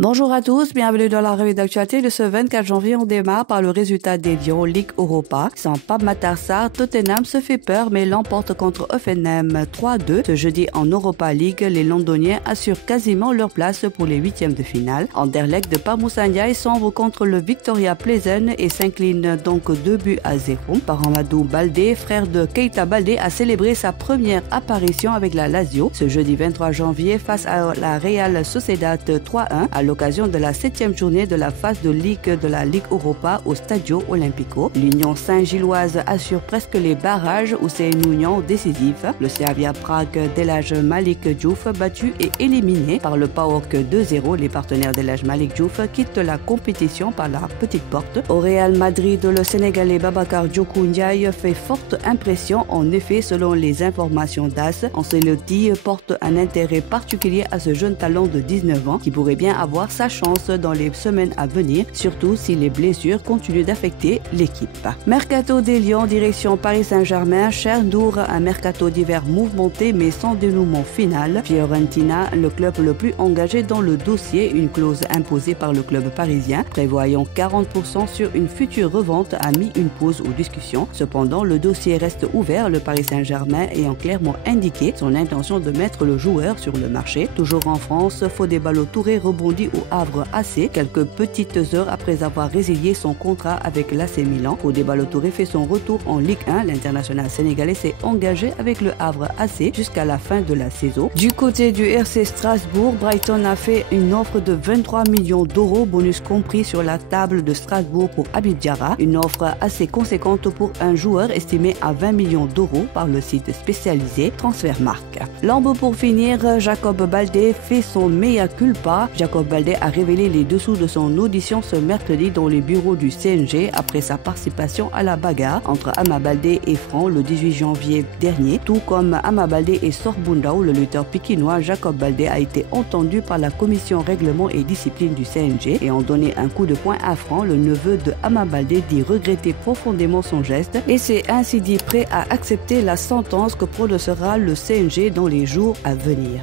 Bonjour à tous, bienvenue dans la revue d'actualité de ce 24 janvier. On démarre par le résultat des Lions Ligue Europa. Sans Pape Matar Sarr, Tottenham se fait peur mais l'emporte contre Hoffenheim 3-2. Ce jeudi en Europa League, les Londoniens assurent quasiment leur place pour les huitièmes de finale. Anderlecht de Pamoussa Ndiaye sombre contre le Victoria Pleasant et s'incline donc 2-0. Paramadou Baldé, frère de Keita Baldé, a célébré sa première apparition avec la Lazio ce jeudi 23 janvier face à la Real Sociedad 3-1 à l'occasion de la 7e journée de la phase de Ligue de la Ligue Europa au Stadio Olimpico. L'Union Saint-Gilloise assure presque les barrages où c'est une union décisive. Le Slavia Prague d'Elhaj Malik Diouf battu et éliminé par le PAOK 2-0. Les partenaires d'Elhaj Malik Diouf quittent la compétition par la petite porte. Au Real Madrid, le Sénégalais Babacar Diokou Ndiaye fait forte impression. En effet, selon les informations d'AS, Ancelotti porte un intérêt particulier à ce jeune talent de 19 ans qui pourrait bien avoir sa chance dans les semaines à venir, surtout si les blessures continuent d'affecter l'équipe. Mercato des Lions, direction Paris Saint-Germain. Chernour, un mercato d'hiver mouvementé mais sans dénouement final. Fiorentina, le club le plus engagé dans le dossier, une clause imposée par le club parisien, prévoyant 40% sur une future revente, a mis une pause aux discussions. Cependant, le dossier reste ouvert, le Paris Saint-Germain ayant clairement indiqué son intention de mettre le joueur sur le marché. Toujours en France, Fodé Ballo-Touré rebondit au Havre AC quelques petites heures après avoir résilié son contrat avec l'AC Milan. Fodé Ballo-Touré fait son retour en Ligue 1. L'international sénégalais s'est engagé avec le Havre AC jusqu'à la fin de la saison. Du côté du RC Strasbourg, Brighton a fait une offre de 23 millions d'euros, bonus compris, sur la table de Strasbourg pour Habib Diarra. Une offre assez conséquente pour un joueur estimé à 20 millions d'euros par le site spécialisé Transfermarkt. Lambeau pour finir, Jacob Baldé fait son mea culpa. Jacob Baldé a révélé les dessous de son audition ce mercredi dans les bureaux du CNG après sa participation à la bagarre entre Ama Baldé et Franc le 18 janvier dernier. Tout comme Ama Baldé et Sorbundao, le lutteur pikinois, Jacob Baldé a été entendu par la commission règlement et discipline du CNG et en donné un coup de poing à Franc. Le neveu de Ama Baldé dit regretter profondément son geste et s'est ainsi dit prêt à accepter la sentence que prononcera le CNG dans les jours à venir.